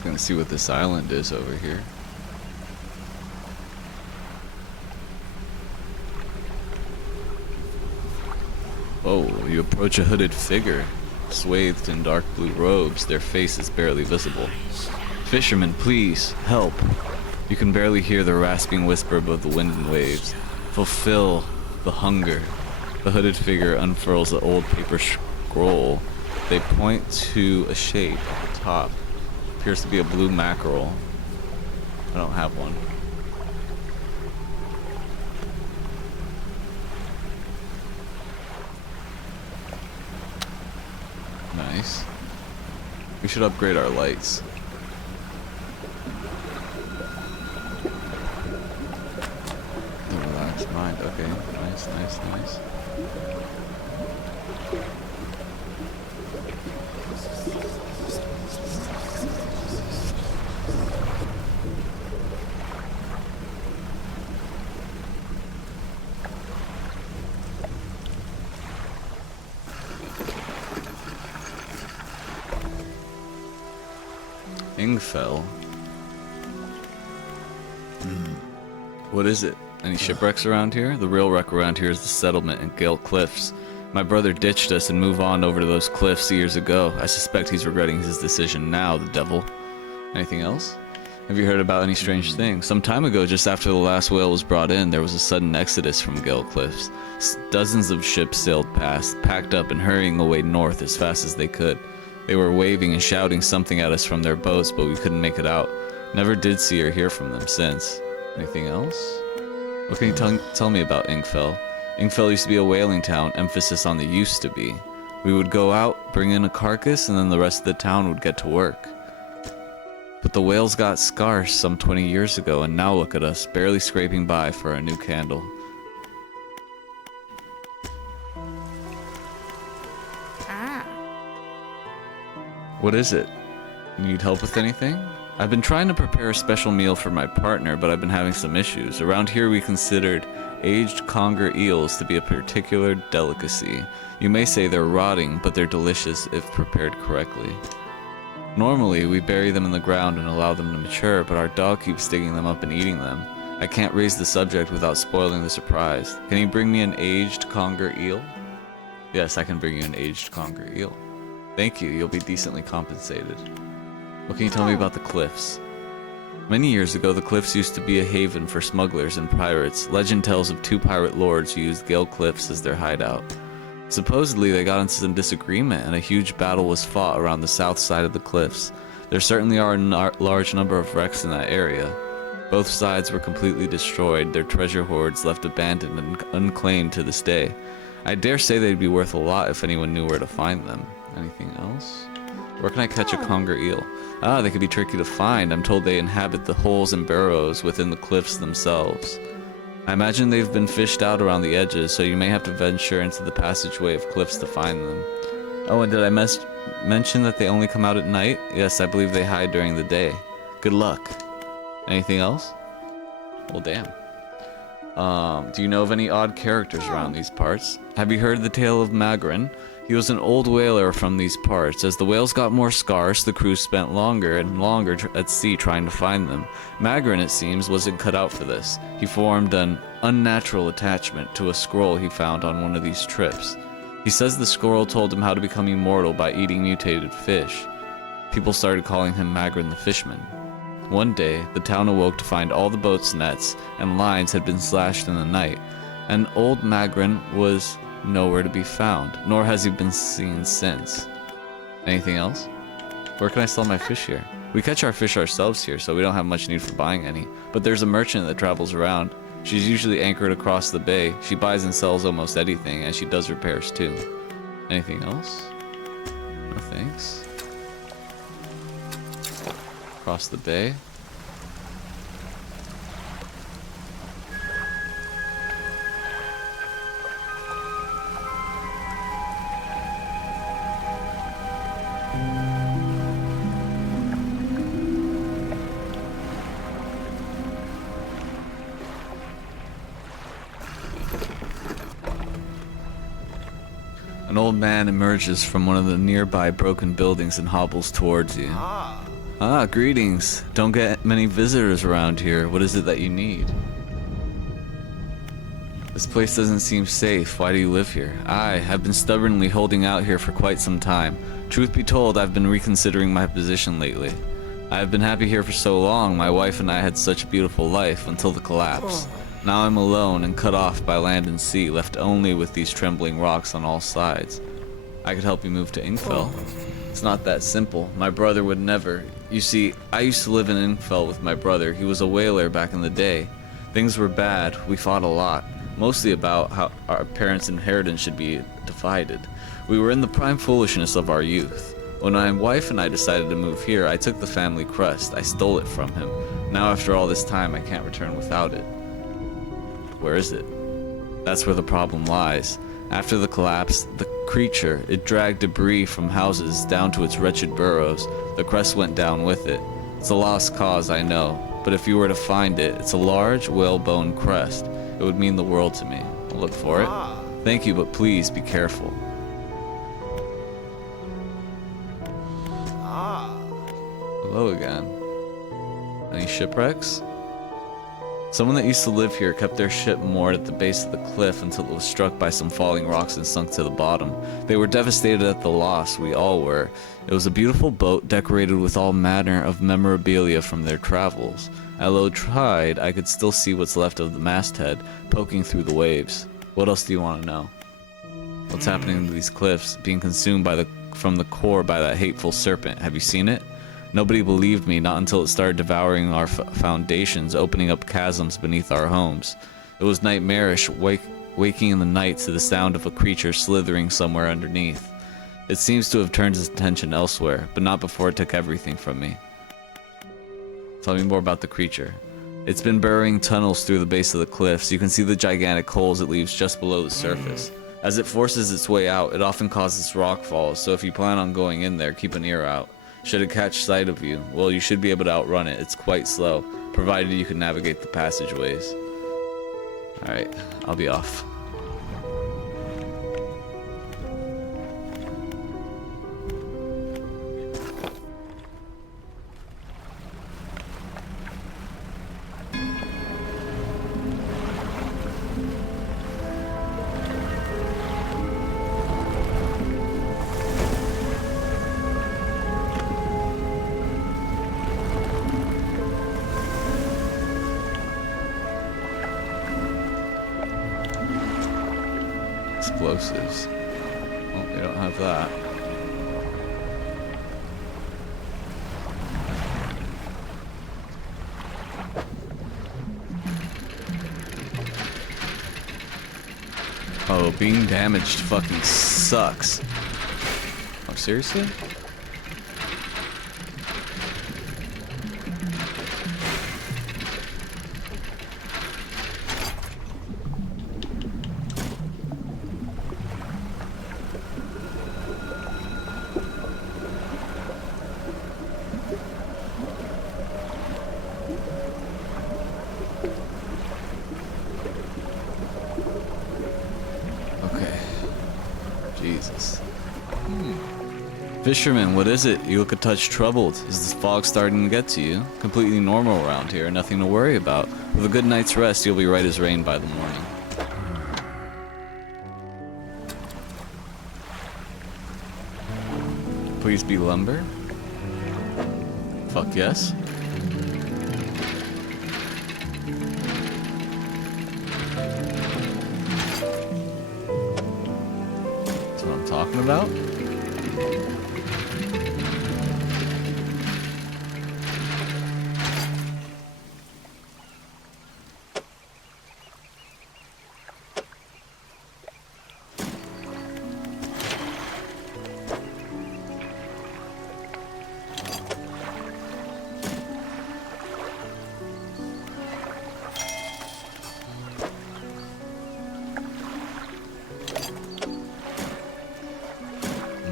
Just gonna see what this island is over here. Oh, you approach a hooded figure, swathed in dark blue robes, their face is barely visible. Fisherman, please, help. You can barely hear the rasping whisper above the wind and waves. Fulfill the hunger. The hooded figure unfurls an old paper scroll. They point to a shape at the top. Appears to be a blue mackerel. I don't have one. Nice. We should upgrade our lights. The relaxed mind. Okay. Nice, nice, nice. Ingfell. What is it? Any shipwrecks around here? The real wreck around here is the settlement and Gale Cliffs. My brother ditched us and moved on over to those cliffs years ago. I suspect he's regretting his decision now, the devil. Anything else? Have you heard about any strange things? Some time ago, just after the last whale was brought in, there was a sudden exodus from Gale Cliffs. Dozens of ships sailed past, packed up and hurrying away north as fast as they could. They were waving and shouting something at us from their boats, but we couldn't make it out. Never did see or hear from them since. Anything else? What can you tell me about Ingfell? Ingfell used to be a whaling town, emphasis on the used to be. We would go out, bring in a carcass, and then the rest of the town would get to work. But the whales got scarce some 20 years ago, and now look at us, barely scraping by for a new candle. What is it? Need help with anything? I've been trying to prepare a special meal for my partner, but I've been having some issues. Around here we considered aged conger eels to be a particular delicacy. You may say they're rotting, but they're delicious if prepared correctly. Normally, we bury them in the ground and allow them to mature, but our dog keeps digging them up and eating them. I can't raise the subject without spoiling the surprise. Can you bring me an aged conger eel? Yes, I can bring you an aged conger eel. Thank you, you'll be decently compensated. What can you tell me about the cliffs? Many years ago, the cliffs used to be a haven for smugglers and pirates. Legend tells of two pirate lords who used Gale Cliffs as their hideout. Supposedly, they got into some disagreement and a huge battle was fought around the south side of the cliffs. There certainly are a large number of wrecks in that area. Both sides were completely destroyed, their treasure hoards left abandoned and unclaimed to this day. I dare say they'd be worth a lot if anyone knew where to find them. Anything else? Where can I catch a conger eel? Ah, they could be tricky to find. I'm told they inhabit the holes and burrows within the cliffs themselves. I imagine they've been fished out around the edges, so you may have to venture into the passageway of cliffs to find them. Oh, and did I mention that they only come out at night? Yes, I believe they hide during the day. Good luck. Anything else? Well, damn. Do you know of any odd characters around these parts? Have you heard the tale of Magrin? He was an old whaler from these parts. As the whales got more scarce, the crew spent longer and longer at sea trying to find them. Magrin, it seems, wasn't cut out for this. He formed an unnatural attachment to a scroll he found on one of these trips. He says the scroll told him how to become immortal by eating mutated fish. People started calling him Magrin the Fishman. One day, the town awoke to find all the boats' nets and lines had been slashed in the night, and old Magrin was nowhere to be found, nor has he been seen since. Anything else? Where can I sell my fish here? We catch our fish ourselves here, so we don't have much need for buying any, but there's a merchant that travels around. She's usually anchored across the bay. She buys and sells almost anything, and she does repairs too. Anything else? No thanks. Across the bay. An old man emerges from one of the nearby broken buildings and hobbles towards you. Ah, greetings. Don't get many visitors around here. What is it that you need? This place doesn't seem safe. Why do you live here? I have been stubbornly holding out here for quite some time. Truth be told, I've been reconsidering my position lately. I have been happy here for so long. My wife and I had such a beautiful life until the collapse. Now I'm alone and cut off by land and sea, left only with these trembling rocks on all sides. I could help you move to Ingfell. It's not that simple. My brother would never. You see, I used to live in Ingfell with my brother. He was a whaler back in the day. Things were bad. We fought a lot. Mostly about how our parents' inheritance should be divided. We were in the prime foolishness of our youth. When my wife and I decided to move here, I took the family crest. I stole it from him. Now after all this time, I can't return without it. Where is it? That's where the problem lies. After the collapse, the creature, it dragged debris from houses down to its wretched burrows. The crest went down with it. It's a lost cause, I know, but if you were to find it, it's a large, whalebone crest. It would mean the world to me. I'll look for it. Thank you, but please be careful. Hello again. Any shipwrecks? Someone that used to live here kept their ship moored at the base of the cliff until it was struck by some falling rocks and sunk to the bottom. They were devastated at the loss, we all were. It was a beautiful boat decorated with all manner of memorabilia from their travels. At low tide, I could still see what's left of the masthead poking through the waves. What else do you want to know? What's happening to these cliffs, being consumed from the core by that hateful serpent? Have you seen it? Nobody believed me, not until it started devouring our foundations, opening up chasms beneath our homes. It was nightmarish, waking in the night to the sound of a creature slithering somewhere underneath. It seems to have turned its attention elsewhere, but not before it took everything from me. Tell me more about the creature. It's been burrowing tunnels through the base of the cliffs. You can see the gigantic holes it leaves just below the surface. As it forces its way out, it often causes rock falls, so if you plan on going in there, keep an ear out. Should it catch sight of you, well, you should be able to outrun it. It's quite slow, provided you can navigate the passageways. Alright, I'll be off. Explosives. Oh, we don't have that. Oh, being damaged fucking sucks. Oh, seriously? Jesus. Fisherman, what is it? You look a touch troubled. Is this fog starting to get to you? Completely normal around here, nothing to worry about. With a good night's rest, you'll be right as rain by the morning. Please be lumber? Fuck yes. That's what I'm talking about.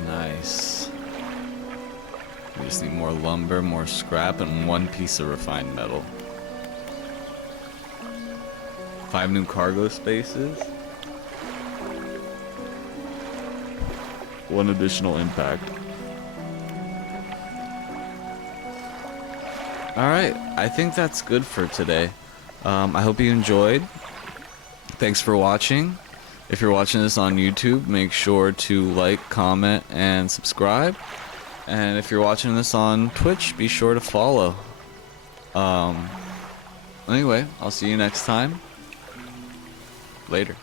Nice. We just need more lumber, more scrap, and one piece of refined metal. 5 new cargo spaces. 1 additional impact. Alright, I think that's good for today. I hope you enjoyed. Thanks for watching. If you're watching this on YouTube, make sure to like, comment, and subscribe. And if you're watching this on Twitch, be sure to follow. Anyway, I'll see you next time. Later.